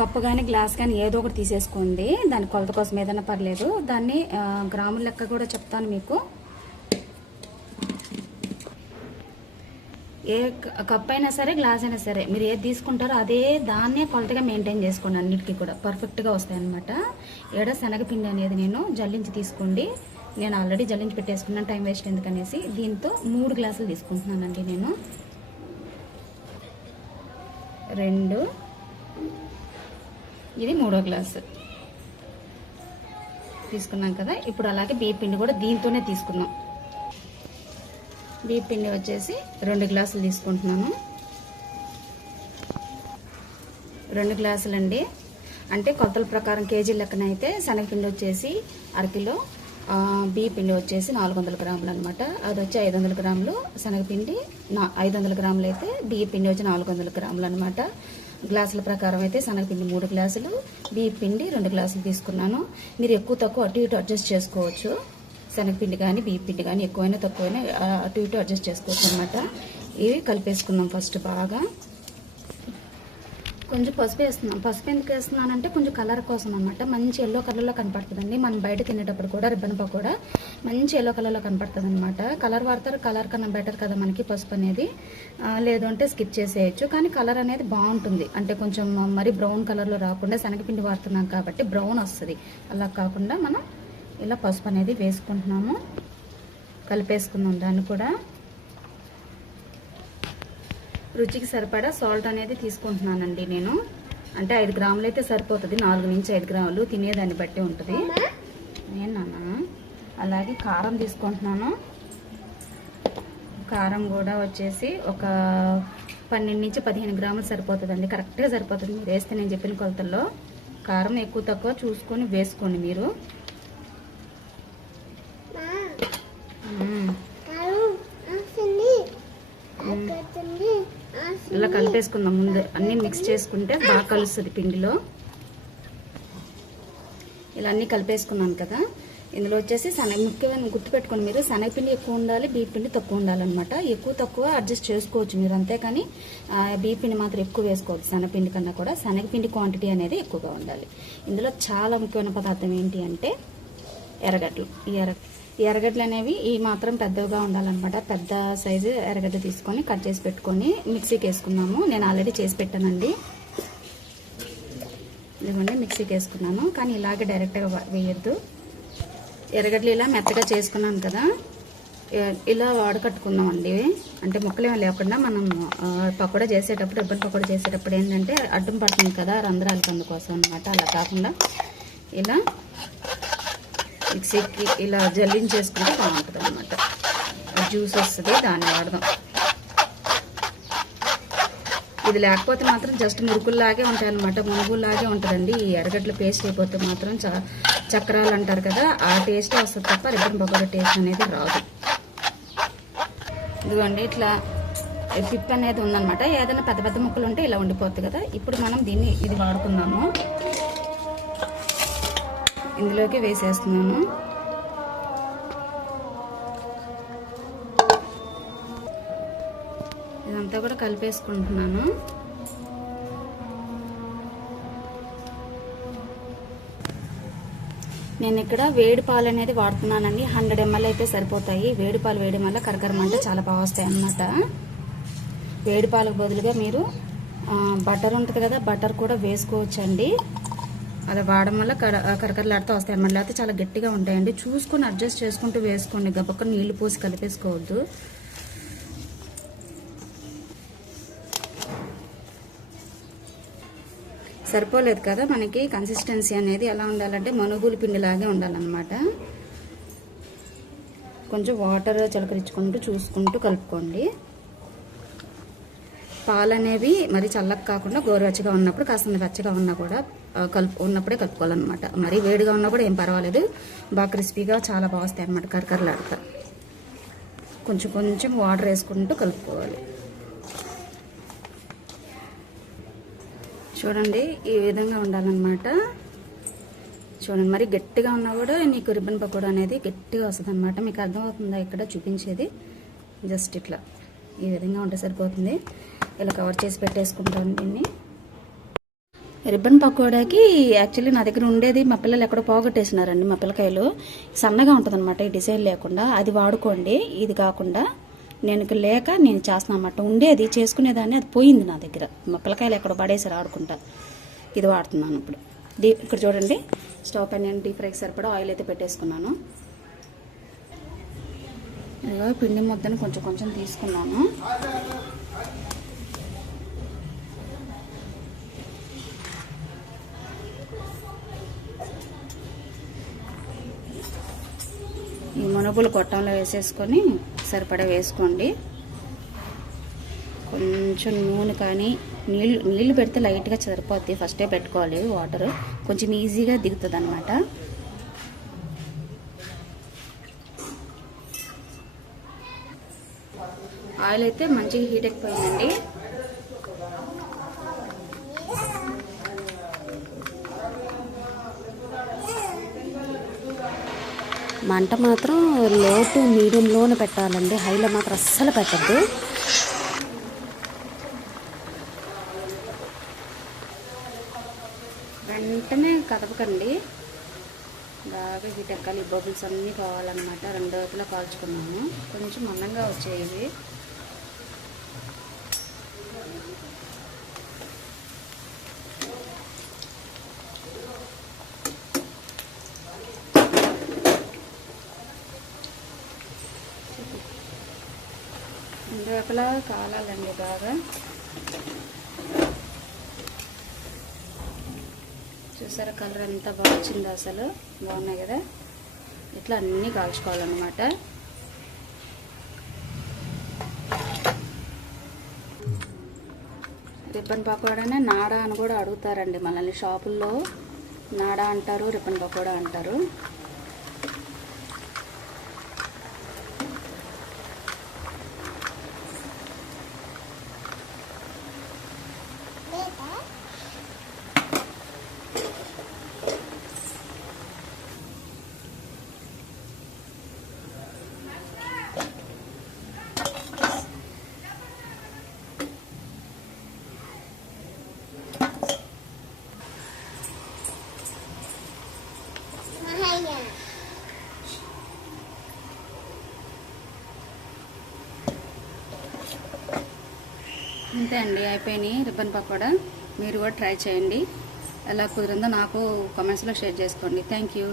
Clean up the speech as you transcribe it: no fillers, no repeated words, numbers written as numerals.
Cup కానీ glass కానీ ఏదో ఒకటి తీసేసుకోండి. దాని కొలత కోసం ఏదైనా పర్లేదు. దాన్ని గ్రాముల లెక్క కూడా చెప్తాను మీకు. ఏ కప్ అయినా సరే గ్లాస్ అయినా సరే మీరు ఏది తీసుకుంటారో అదే దాన్నే కొలతగా మెయింటైన్ చేసుకోండి. అన్నిటికీ కూడా పర్ఫెక్ట్గా వస్తాయి అన్నమాట. ఏడ శనగపిండి అనేది నేను జల్లించి తీసుకోండి. నేను ఆల్రెడీ జల్లించి పెట్టేసుకున్నాను, టైం వేస్ట్ ఎందుకనేసి. దీంతో 3 గ్లాసులు తీసుకుంటున్నానండి నేను. 2, ఇది 3వ గ్లాసు తీసుకున్నాం కదా. ఇప్పుడు అలాగే బియ్య పిండి కూడా దీంతోనే తీసుకుందాం. బియ్య పిండి వచ్చేసి 2 గ్లాసులు తీసుకుంటున్నాను. 2 గ్లాసులు అండి. అంటే కొలతల ప్రకారం కేజీ లెక్కన అయితే శనగపిండి వచ్చేసి 1/2 కిలో, బియ్య పిండి వచ్చేసి 400 గ్రాములు అనమాట. అది వచ్చి 500 గ్రాములు శనగపిండి, 500 గ్రాములు అయితే బియ్య పిండి వచ్చి 400 గ్రాములు అనమాట. గ్లాసుల ప్రకారం అయితే శనగపిండి 3 గ్లాసులు, బియ్య పిండి 2 గ్లాసులు తీసుకున్నాను. మీరు ఎక్కువ తక్కువ అటు ఇటు అడ్జస్ట్ చేసుకోవచ్చు. శనగపిండి కానీ బియ్య పిండి కానీ ఎక్కువైనా తక్కువైనా అటు ఇటు అడ్జస్ట్ చేసుకోవచ్చు అనమాట. ఇవి కలిపేసుకుందాం ఫస్ట్ బాగా. కొంచెం పసుపు వేస్తున్నాం. పసుపు ఎందుకు వేస్తున్నానంటే కొంచెం కలర్ కోసం అనమాట. మంచి ఎల్లో కలర్లో కనపడుతుందండి. మనం బయట తినేటప్పుడు కూడా రిబ్బన్ పకోడా మంచి ఎల్లో కలర్లో కనపడుతుంది అనమాట. కలర్ వాడతారు, కలర్ కన్నా బెటర్ కదా మనకి పసుపు అనేది. లేదు అంటే స్కిప్ చేసేయచ్చు. కానీ కలర్ అనేది బాగుంటుంది. అంటే కొంచెం మరి బ్రౌన్ కలర్లో రాకుండా శనగపిండి వాడుతున్నాం కాబట్టి బ్రౌన్ వస్తుంది. అలా కాకుండా మనం ఇలా పసుపు అనేది వేసుకుంటున్నాము. కలిపేసుకుందాం దాన్ని కూడా. రుచికి సరిపడా సాల్ట్ అనేది తీసుకుంటున్నానండి నేను. అంటే 5 గ్రాములు అయితే సరిపోతుంది. 4 నుంచి 5 గ్రాములు తినేదాన్ని బట్టి ఉంటుంది. నేను నాన్న అలాగే కారం తీసుకుంటున్నాను. కారం కూడా వచ్చేసి ఒక 12 నుంచి 15 గ్రాములు సరిపోతుందండి. కరెక్ట్గా సరిపోతుంది మీరు వేస్తే. నేను చెప్పిన కొలతల్లో కారం ఎక్కువ తక్కువ చూసుకొని వేసుకోండి మీరు. ఇలా కలిపేసుకుందాం. ముందు అన్నీ మిక్స్ చేసుకుంటే బాగా కలుస్తుంది పిండిలో. ఇలా అన్నీ కలిపేసుకున్నాను కదా. ఇందులో వచ్చేసి ముఖ్యమైన గుర్తుపెట్టుకోండి మీరు, శనగపిండి ఎక్కువ ఉండాలి, బియ్య పిండి తక్కువ ఉండాలన్నమాట. ఎక్కువ తక్కువ అడ్జస్ట్ చేసుకోవచ్చు మీరు, అంతేకాని బియ్య పిండి మాత్రం ఎక్కువ వేసుకోవచ్చు. శనగపిండి కన్నా కూడా శనగపిండి క్వాంటిటీ అనేది ఎక్కువగా ఉండాలి. ఇందులో చాలా ముఖ్యమైన పదార్థం ఏంటి అంటే ఎర్రగడ్డలు. ఈ ఎర్రగడ్డలు అనేవి ఈ మాత్రం పెద్దగా ఉండాలన్నమాట. పెద్ద సైజు ఎర్రగడ్డ తీసుకొని కట్ చేసి పెట్టుకొని మిక్సీకి వేసుకున్నాము. నేను ఆల్రెడీ చేసి పెట్టానండి. ఇదిగోండి మిక్సీకి వేసుకున్నాను. కానీ ఇలాగే డైరెక్ట్గా వేయొద్దు. ఎర్రగడ్డలు ఇలా మెత్తగా చేసుకున్నాను కదా, ఇలా వాడకట్టుకుందామండి. అంటే ముక్కలేమీ లేకుండా మనం పకోడా చేసేటప్పుడు, రిబ్బన్ పకోడా చేసేటప్పుడు ఏంటంటే అడ్డం పడుతుంది కదా రంధ్రాలకి, అందుకోసం అనమాట. అలా కాకుండా ఇలా మిక్సీకి ఇలా జల్లించేసుకుంటే బాగుంటుంది అనమాట. జ్యూస్ వస్తుంది, దాన్ని వాడదాం. ఇది లేకపోతే మాత్రం జస్ట్ మురుకుల్లాగే ఉంటాయి అనమాట. మునుగులాగే ఉంటుందండి. ఈ ఎర్రగడ్డల పేస్ట్ అయిపోతే మాత్రం చక్రాలు అంటారు కదా, ఆ టేస్ట్ వస్తుంది తప్ప రిబ్బన్ పకోడా టేస్ట్ అనేది రాదు. ఇదిగోండి ఇట్లా పిప్ అనేది ఉందన్నమాట. ఏదైనా పెద్ద పెద్ద ముక్కలు ఉంటే ఇలా ఉండిపోతుంది కదా. ఇప్పుడు మనం ఇది వాడుకుందాము. ఇందులోకి వేసేస్తున్నాను. ఇదంతా కూడా కలిపేసుకుంటున్నాను. నేను ఇక్కడ వేడి పాలు అనేది వాడుతున్నానండి. 100 ml అయితే సరిపోతాయి. వేడి పాలు వేయడం వల్ల కరకరమంటే చాలా బాగా వస్తాయి అన్నమాట. వేడి పాలకు బదులుగా మీరు బటర్ ఉంటుంది కదా, బటర్ కూడా వేసుకోవచ్చండి. అలా వాడడం వల్ల కరకరలాడుతూ వస్తాయి అన్నమాట. లేకపోతే చాలా గట్టిగా ఉంటాయండి. చూసుకొని అడ్జస్ట్ చేసుకుంటూ వేసుకోండి. గబక్క నీళ్లు పోసి కలిపేసుకోవద్దు. సరిపోలేదు కదా మనకి. కన్సిస్టెన్సీ అనేది ఎలా ఉండాలంటే మనుగులు పిండిలాగే ఉండాలన్నమాట. కొంచెం వాటర్ చిలకరించుకుంటూ చూసుకుంటూ కలుపుకోండి. పాలు అనేవి మరి చల్లగా కాకుండా గోరువెచ్చగా ఉన్నప్పుడు, కాస్త వెచ్చగా ఉన్నా కూడా ఉన్నప్పుడే కలుపుకోవాలన్నమాట. మరి వేడిగా ఉన్నా కూడా ఏం పర్వాలేదు. బాగా క్రిస్పీగా చాలా బాగా వస్తాయి అన్నమాట, కరకరలాడుతా. కొంచెం కొంచెం వాటర్ వేసుకుంటూ కలుపుకోవాలి. చూడండి ఈ విధంగా ఉండాలన్నమాట. చూడండి మరి గట్టిగా ఉన్నా కూడా మీకు రిబ్బన్ పకోడా అనేది గట్టిగా వస్తుంది అనమాట. మీకు అర్థమవుతుందా ఇక్కడ చూపించేది? జస్ట్ ఇట్లా ఈ విధంగా ఉంటే సరిపోతుంది. ఇలా కవర్ చేసి పెట్టేసుకుంటాను దీన్ని. రిబ్బన్ పకోడాకి యాక్చువల్లీ నా దగ్గర ఉండేది మా పిల్లలు ఎక్కడో పోగొట్టేసినారండి. మా పిల్లకాయలు సన్నగా ఉంటుంది అనమాట, ఈ డిజైన్ లేకుండా. అది వాడుకోండి, ఇది కాకుండా. నేను లేక నేను చేస్తున్నాను అన్నమాట. ఉండేది చేసుకునేదాన్ని, అది పోయింది నా దగ్గర. మా పిల్లకాయలు ఎక్కడో పడేసారు ఆడుకుంటా. ఇది వాడుతున్నాను ఇప్పుడు. ఇక్కడ చూడండి, స్టవ్ పైన నేను డీప్ ఫ్రైకి సరిపడా ఆయిల్ అయితే పెట్టేసుకున్నాను. ఇదిగో పిండి ముద్దని కొంచెం కొంచెం తీసుకున్నాను. ఈ మునుగులు గొట్టంలో వేసేసుకొని సరిపడా వేసుకోండి. కొంచెం నూనె కానీ నీళ్ళు పెడితే లైట్గా సరిపోద్ది. ఫస్టే పెట్టుకోవాలి వాటర్, కొంచెం ఈజీగా దిగుతుంది అనమాట. ఆయిల్ అయితే మంచిగా హీట్ ఎక్కిపోయిందండి. మంట మాత్రం లో టు మీడియంలోనే పెట్టాలండి, హైలో మాత్రం అస్సలు పెట్టద్దు. వెంటనే కదపకండి, బాగా హీట్ ఎక్కాలి. బబుల్స్ అన్నీ పోవాలన్నమాట. రెండు వైపులా కాల్చుకున్నాము. కొంచెం మందంగా వచ్చేవి. రెండు వైపులా కాలాలండి బాగా. చూసారా కలర్ ఎంత బాగా వచ్చిందో, అసలు బాగున్నాయి కదా. ఇట్లా అన్నీ కాల్చుకోవాలన్నమాట. రిబ్బన్ పకోడానే నాడా అని కూడా అడుగుతారండి మనల్ని షాపుల్లో. నాడా అంటారు, రిబ్బన్ పకోడా అంటారు. అంతే అండి, అయిపోయినాయి రిబ్బన్ పకోడా. మీరు కూడా ట్రై చేయండి. ఎలా కుదిరిందో నాకు కామెంట్స్లో షేర్ చేసుకోండి. Thank you.